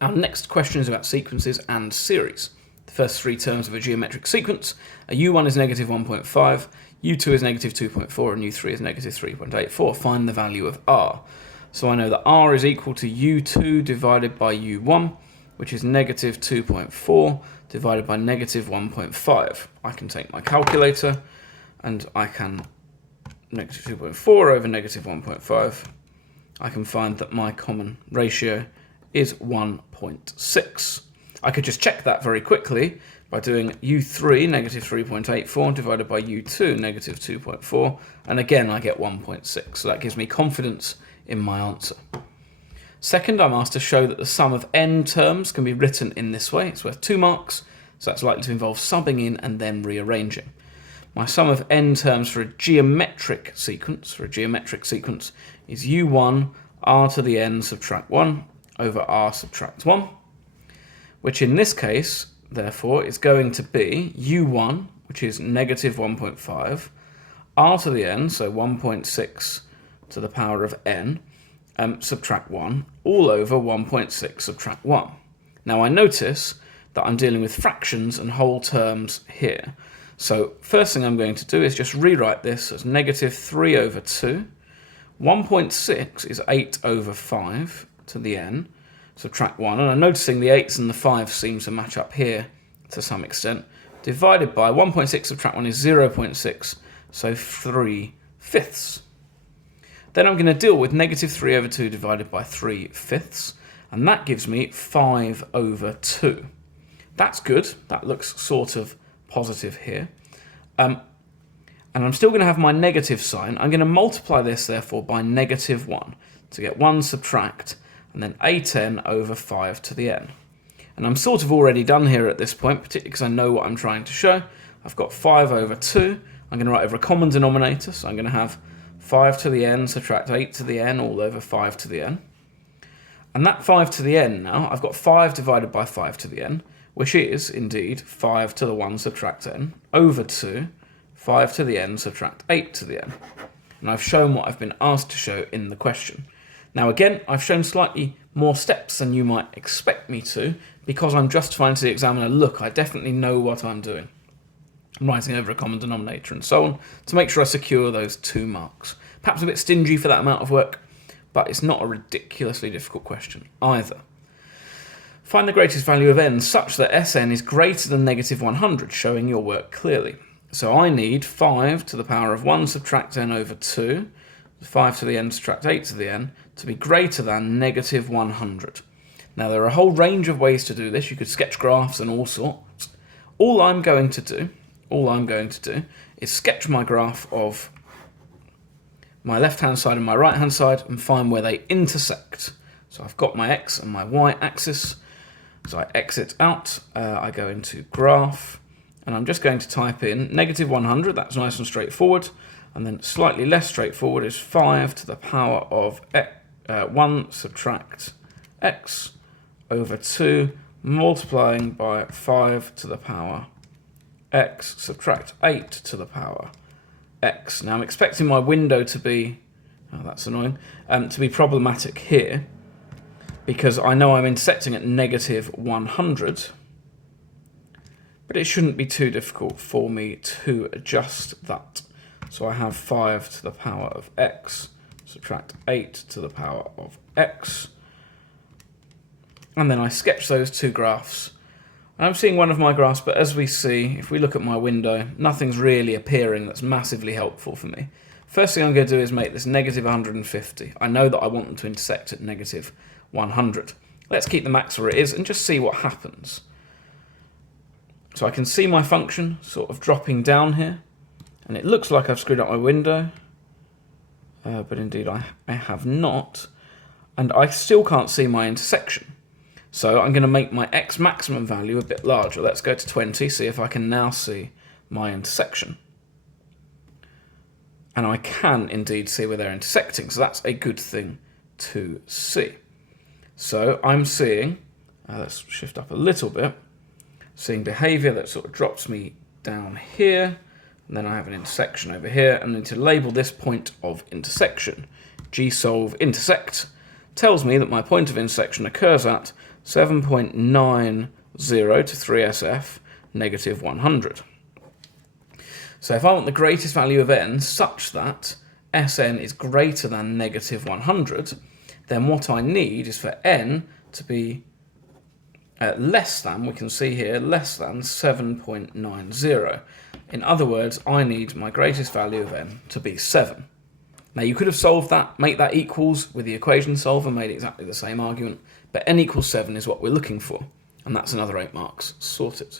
Our next question is about sequences and series. The first three terms of a geometric sequence are U1 is negative 1.5, U2 is negative 2.4, and U3 is negative 3.84. Find the value of R. So I know that R is equal to U2 divided by U1, which is negative 2.4 divided by negative 1.5. I can take my calculator and I can negative 2.4 over negative 1.5. I can find that my common ratio is 1.6. I could just check that very quickly by doing U3 negative 3.84 divided by U2 negative 2.4, and again I get 1.6, so that gives me confidence in my answer. Second, I'm asked to show that the sum of n terms can be written in this way. It's worth 2 marks, so that's likely to involve subbing in and then rearranging. My sum of n terms for a geometric sequence is U1 r to the n subtract 1 over r subtract 1, which in this case, therefore, is going to be U1, which is negative 1.5, r to the n, so 1.6 to the power of n, subtract 1, all over 1.6 subtract 1. Now I notice that I'm dealing with fractions and whole terms here. So first thing I'm going to do is just rewrite this as negative 3 over 2. 1.6 is 8 over 5 to the n, subtract 1, and I'm noticing the 8s and the 5s seem to match up here to some extent, divided by 1.6 subtract 1 is 0.6, so 3/5. Then I'm going to deal with negative 3 over 2 divided by 3/5, and that gives me 5 over 2. That's good, that looks sort of positive here. And I'm still going to have my negative sign. I'm going to multiply this, therefore, by negative 1 to get 1 subtract, and then 8n over 5 to the n. And I'm sort of already done here at this point, particularly because I know what I'm trying to show. I've got 5 over 2. I'm going to write over a common denominator, so I'm going to have 5 to the n subtract 8 to the n all over 5 to the n. And that 5 to the n now, I've got 5 divided by 5 to the n, which is, indeed, 5 to the 1 subtract n, over 2, 5 to the n subtract 8 to the n. And I've shown what I've been asked to show in the question. Now again, I've shown slightly more steps than you might expect me to, because I'm justifying to the examiner, look, I definitely know what I'm doing. I'm writing over a common denominator and so on, to make sure I secure those 2 marks. Perhaps a bit stingy for that amount of work, but it's not a ridiculously difficult question either. Find the greatest value of n such that Sn is greater than negative 100, showing your work clearly. So I need 5 to the power of 1 subtract n over 2, 5 to the n subtract 8 to the n, to be greater than negative 100. Now there are a whole range of ways to do this. You could sketch graphs and all sorts. All I'm going to do is sketch my graph of my left-hand side and my right-hand side and find where they intersect. So I've got my x and my y axis. So I exit out, I go into graph, and I'm just going to type in negative 100, that's nice and straightforward, and then slightly less straightforward is 5 to the power of 1 subtract x over 2 multiplying by 5 to the power x subtract 8 to the power x. Now I'm expecting my window to be, oh that's annoying, to be problematic here, because I know I'm intersecting at negative 100, but it shouldn't be too difficult for me to adjust that. So I have 5 to the power of x, subtract 8 to the power of x, and then I sketch those 2 graphs. And I'm seeing one of my graphs, but as we see, if we look at my window, nothing's really appearing that's massively helpful for me. First thing I'm going to do is make this negative 150. I know that I want them to intersect at negative 100. Let's keep the max where it is and just see what happens. So I can see my function sort of dropping down here, and it looks like I've screwed up my window, but indeed I have not, and I still can't see my intersection. So I'm going to make my x maximum value a bit larger. Let's go to 20, see if I can now see my intersection. And I can indeed see where they're intersecting, so that's a good thing to see. So I'm seeing, let's shift up a little bit, seeing behaviour that sort of drops me down here, and then I have an intersection over here, and I need to label this point of intersection. Gsolve intersect, tells me that my point of intersection occurs at 7.90 to 3SF negative 100. So if I want the greatest value of n such that Sn is greater than negative 100, then what I need is for n to be less than, we can see here, less than 7.90. In other words, I need my greatest value of n to be 7. Now you could have solved that, make that equals with the equation solver, made exactly the same argument, but n equals 7 is what we're looking for, and that's another 8 marks sorted.